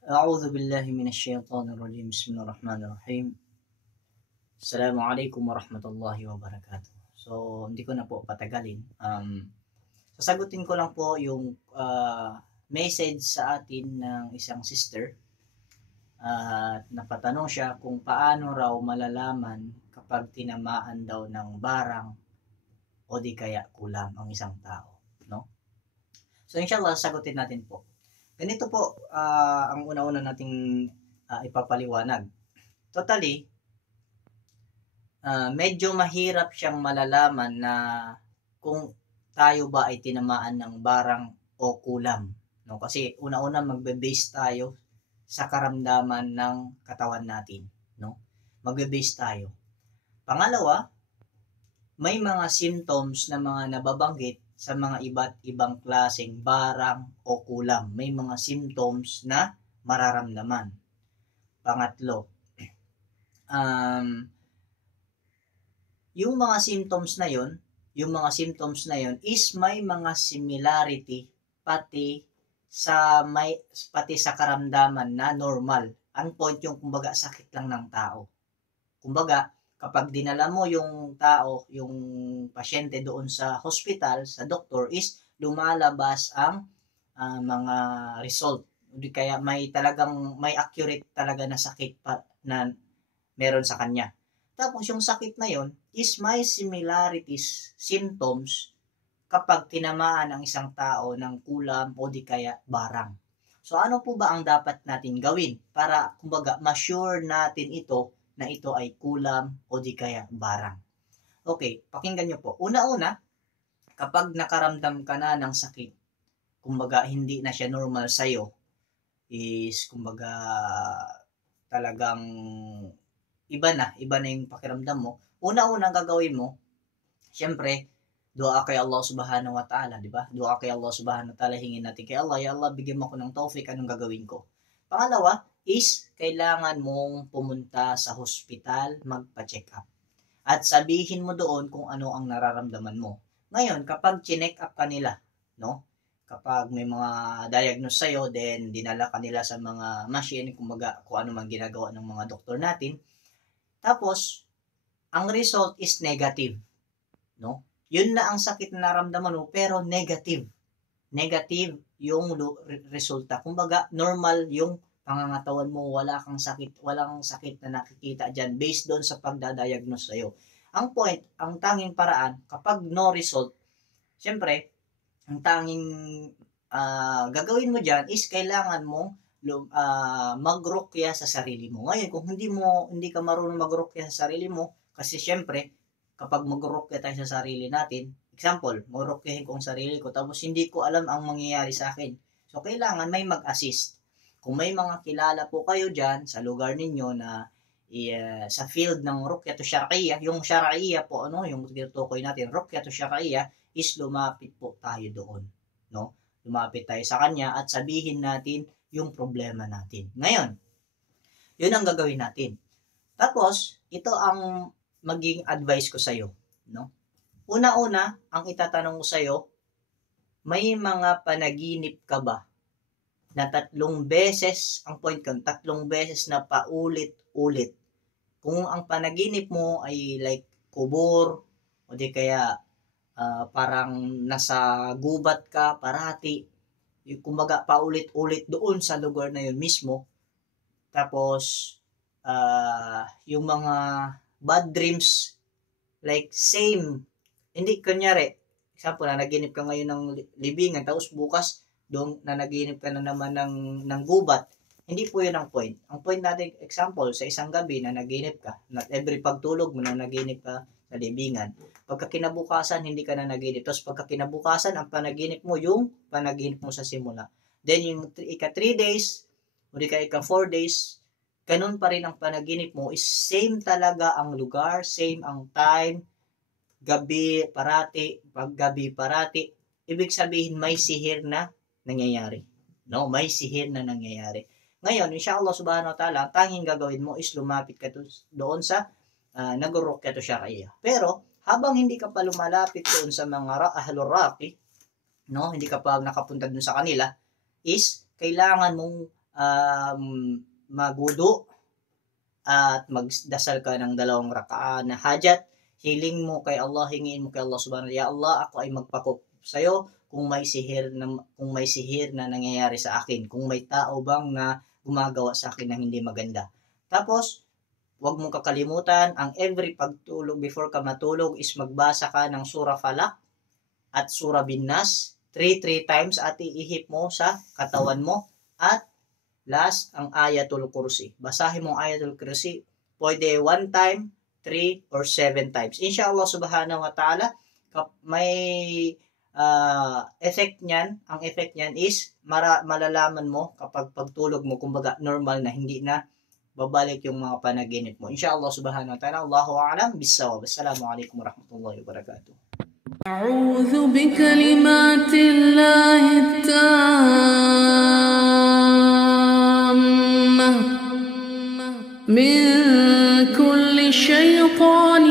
أعوذ بالله من الشيطان الرجيم بسم الله الرحمن الرحيم Assalamualaikum warahmatullahi wabarakatuh. So, hindi ko na po patagalin. Sasagutin ko lang po yung message sa atin ng isang sister. Napatanong siya kung paano raw malalaman kapag tinamaan daw ng barang o di kaya kulam ang isang tao. No? So, inshallah, sagutin natin po. Ganito po ang una-una nating ipapaliwanag. Totally, medyo mahirap siyang malalaman na kung tayo ba ay tinamaan ng barang o kulam. No? Kasi una-una magbe-base tayo sa karamdaman ng katawan natin. No? Magbe-base tayo. Pangalawa, may mga symptoms na mga nababanggit sa mga iba't ibang klaseng barang o kulam. May mga symptoms na mararamdaman. Pangatlo, yung mga symptoms na yon is may mga similarity pati sa karamdaman na normal. Ang point yung kumbaga sakit lang ng tao. Kumbaga, kapag dinala mo yung tao, yung pasyente doon sa hospital, sa doktor, is lumalabas ang mga result. Kaya may accurate talaga na sakit na meron sa kanya. Tapos yung sakit na yon is may similarities, symptoms kapag tinamaan ang isang tao ng kulam o di kaya barang. So ano po ba ang dapat natin gawin para kumbaga ma-sure natin ito na ito ay kulam o di kaya barang? Okay, pakinggan nyo po. Una-una, kapag nakaramdam ka na ng sakit, kumbaga hindi na siya normal sa'yo, is kumbaga talagang iba na yung pakiramdam mo. Una-una gagawin mo, syempre, dua kay Allah subhanahu wa ta'ala, di ba? Dua kay Allah subhanahu wa ta'ala, hingin natin kay Allah, ya Allah, bigyan mo ako ng tawfik, anong gagawin ko? Pangalawa is, kailangan mong pumunta sa hospital, magpa-check up. At sabihin mo doon kung ano ang nararamdaman mo. Ngayon, kapag chinek up ka nila, no? Kapag may mga diagnose sa'yo, then dinala ka nila sa mga machine, kumbaga kung ano man ginagawa ng mga doktor natin. Tapos, ang result is negative. No? Yun na ang sakit na naramdaman mo, pero negative. Negative yung resulta. Kumbaga, normal yung pangangatawan mo, walang sakit na nakikita dyan based doon sa pagdadiagnose sa'yo. Ang point, ang tanging paraan, kapag no result, syempre, ang tanging gagawin mo dyan is kailangan mong magrukya sa sarili mo. Ngayon, kung hindi ka marunong magrukya sa sarili mo, kasi syempre, kapag magrukya tayo sa sarili natin, example, magrukyahin ko ang sarili ko, tapos hindi ko alam ang mangyayari sa akin. So, kailangan may mag-assist. Kung may mga kilala po kayo dyan sa lugar ninyo na sa field ng ruqyatu syar'iyya, yung syar'iyya po, yung tinutukoy natin, ruqyatu syar'iyya, is lumapit po tayo doon. No? Lumapit tayo sa kanya at sabihin natin yung problema natin. Ngayon, yun ang gagawin natin. Tapos, ito ang maging advice ko sa'yo. No? Una-una, ang itatanong ko sa'yo, may mga panaginip ka ba na 3 beses, ang point ko, 3 beses na paulit-ulit? Kung ang panaginip mo ay like kubor, o di kaya parang nasa gubat ka parati, kumbaga paulit-ulit doon sa lugar na yun mismo. Tapos, yung mga bad dreams, like same, hindi kunyari, example, nanaginip ka ngayon ng libingan, tapos bukas, doon nanaginip ka na naman ng gubat. Hindi po yun ang point. Ang point natin, example, sa isang gabi nanaginip ka, not every pagtulog mo nanaginip ka sa libingan. Pagka kinabukasan, hindi ka nanaginip. Tapos pagka kinabukasan, ang panaginip mo, yung panaginip mo sa simula. Then yung ika 3 days, o di ka ika 4 days, ganun pa rin ang panaginip mo, is same talaga ang lugar, same ang time, gabi parati, paggabi parati. Ibig sabihin, may sihir na nangyayari. No, may sihir na nangyayari. Ngayon, inshallah subhanahu wa ta'ala, ang tanging gagawin mo is lumapit ka doon sa nagruruqyatu syar'iyya. Pero, habang hindi ka pa lumalapit doon sa mga ahlur raqi, no, hindi ka pa nakapunta doon sa kanila, is kailangan mong magudo at magdasal ka ng 2 rakaa na hajat. Hiling mo kay Allah, hingiin mo kay Allah subhanahu wa ta'ala, ya Allah, ako ay magpakup sa'yo kung may sihir na nangyayari sa akin, kung may tao bang na gumagawa sa akin ng hindi maganda. Tapos, huwag mong kakalimutan, ang every pagtulog, before ka matulog, is magbasa ka ng Surah Falaq at Surah Bin-Nas, 3 times at iihip mo sa katawan mo. At last, ang Ayatul Kursi. Basahin mo ang Ayatul Kursi, pwede 1 time, 3 or 7 times. Inshallah subhanahu wa ta'ala, may effect niyan. Ang effect niyan is malalaman mo kapag pagtulog mo, kumbaga normal na, hindi na babalik yung mga panaginip mo. Inshallah subhanahu wa ta'ala. Allahu a'lam bis-shawab. Assalamu alaikum warahmatullahi wabarakatuh. أعوذ بكلمات الله التامة من كل شيطان